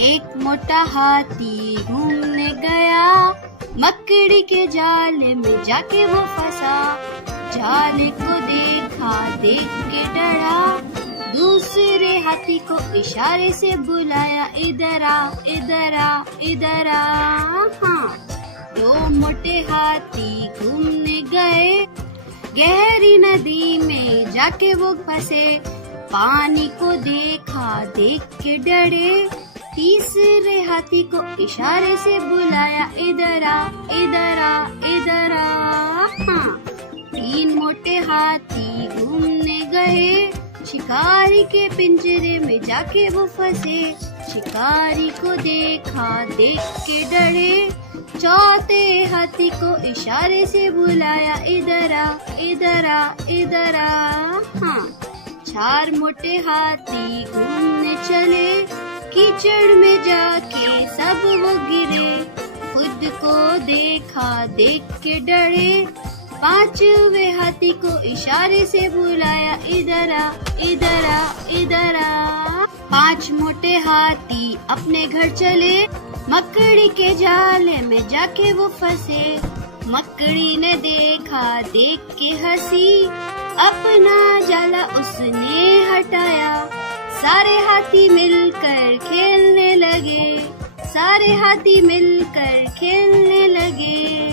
एक मोटा हाथी घूमने गया, मकड़ी के जाले में जाके वो फंसा। जाले को देखा, देख के डरा, दूसरे हाथी को इशारे से बुलाया, इधर आ, इधर आ, इधर आ। हाँ, दो मोटे हाथी घूमने गए, गहरी नदी में जाके वो फंसे। पानी को देखा, देख के डरे, तीसरे हाथी को इशारे से बुलाया, इधर आ, इधर आ, इधर आ। हाँ, तीन मोटे हाथी घूमने गए, शिकारी के पिंजरे में जाके वो फंसे। शिकारी को देखा, देख के डरे, चौथे हाथी को इशारे से बुलाया, इधर आ, इधर आ, इधर आ। हाँ, चार मोटे हाथी घूमने चले, कीचड़ में जाके सब वो गिरे। खुद को देखा, देख के डरे, पांचवे हाथी को इशारे से बुलाया, इधर आ, इधर आ, इधर आ। पांच मोटे हाथी अपने घर चले, मकड़ी के जाले में जाके वो फंसे। मकड़ी ने देखा, देख के हंसी, अपना जाला उसने हटाया। सारे हाथी मिलकर खेलने लगे, सारे हाथी मिलकर खेलने लगे।